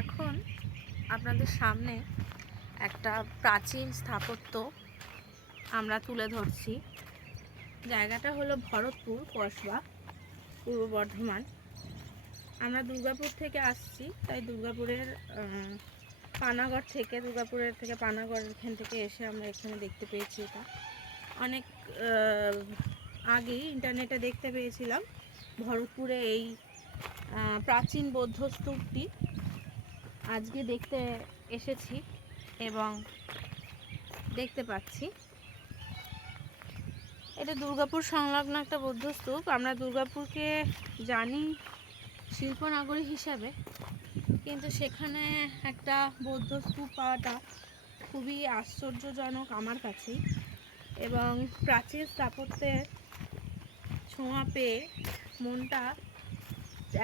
এখন আপনাদের সামনে একটা প্রাচীন স্থাপত্য আমরা তুলে ধরছি। জায়গাটা হলো ভরতপুর কসবা, পূর্ব বর্ধমান। আমরা দুর্গাপুর থেকে আসছি, তাই দুর্গাপুরের পানাগড় থেকে, দুর্গাপুরের থেকে পানাগড় এখান থেকে এসে আমরা এখানে দেখতে পেয়েছি এটা। অনেক আগেই ইন্টারনেটে দেখতে পেয়েছিলাম ভরতপুরে এই প্রাচীন বৌদ্ধ স্তূপটি। আজকে দেখতে এসেছি এবং দেখতে পাচ্ছি। এটা দুর্গাপুর সংলগ্ন একটা বৌদ্ধ স্তূপ। আমরা দুর্গাপুরকে জানি শিল্পনগরী হিসাবে, কিন্তু সেখানে একটা বৌদ্ধ স্তূপ পাওয়াটা খুবই আশ্চর্যজনক আমার কাছে এবং প্রাচীন স্থাপত্যের ছোঁয়া পেয়ে মনটা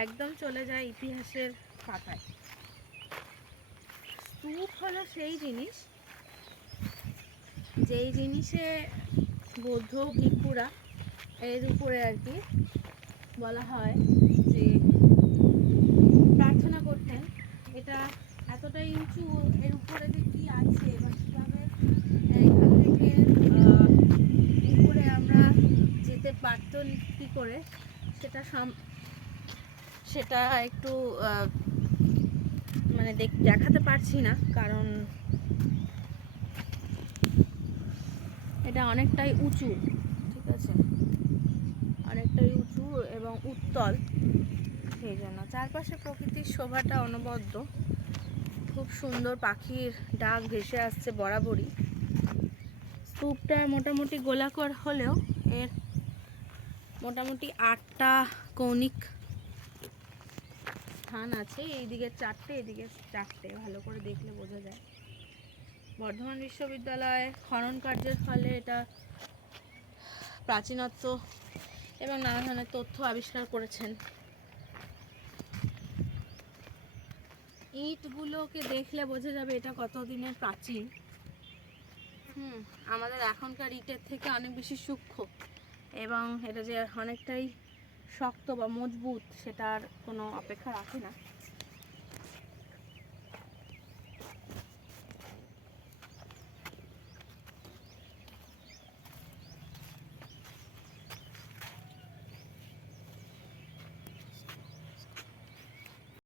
একদম চলে যায় ইতিহাসের পাতায়। স্তূপ হলো সেই জিনিস, যেই জিনিসে বৌদ্ধ ভিক্ষুরা এর উপরে আর কি বলা হয় যে প্রার্থনা করতেন। এটা এতটাই উঁচু এর উপরে যে কি আছে বা কীভাবে এখান থেকে উপরে আমরা যেতে পারতো কী করে, সেটা সম- সেটা একটু মানে দেখ- দেখাতে পারছি না, কারণ এটা অনেকটাই উঁচু, ঠিক আছে? অনেকটাই উঁচু এবং উত্তল, সেই জন্য। চারপাশে প্রকৃতির শোভাটা অনবদ্য। খুব সুন্দর পাখির ডাক ভেসে আসছে বরাবরই। স্তূপটা মোটামুটি গোলাকর হলেও এর মোটামুটি আটটা কৌণিক স্থান আছে, এইদিকে চারটে, এদিকে চারটে, ভালো করে দেখলে বোঝা যায়। বর্ধমান বিশ্ববিদ্যালয়ে খনন কার্যের ফলে এটা প্রাচীনত্ব এবং নানা ধরনের তথ্য আবিষ্কার করেছেন। ইটগুলোকে দেখলে বোঝা যাবে এটা কত দিনের প্রাচীন। হুম, আমাদের এখনকার ইটের থেকে অনেক বেশি সূক্ষ্ম এবং এটা যে অনেকটাই শক্ত বা মজবুত সেটার কোনো অপেক্ষা রাখে না।